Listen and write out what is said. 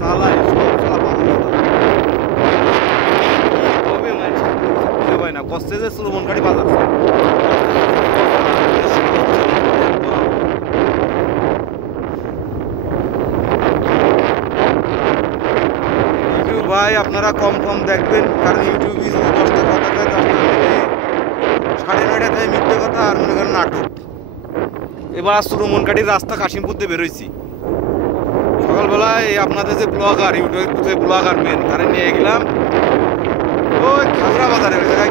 চালায় সব চালা হবে মানুষ খুঁজে পায় না কষ্টে যে সুলমনকারী বাজার ভাই আপনারা কম কম দেখবেন কারণ ইউটিউবে যদি 10টা কথা কয় 10টার মধ্যে 9:30 থেকে মিথ্যে কথা আর মনে করেন নাটক। এবার সুলমনকাঠির রাস্তা কাশিমপুর দিয়ে বেরোইছি সকালবেলায় আপনাদের যে ব্লগার ইউটিউব যে ব্লগার মেন তারা নিয়ে গেলাম ওই খাজরা বাজারে ওই জায়গায়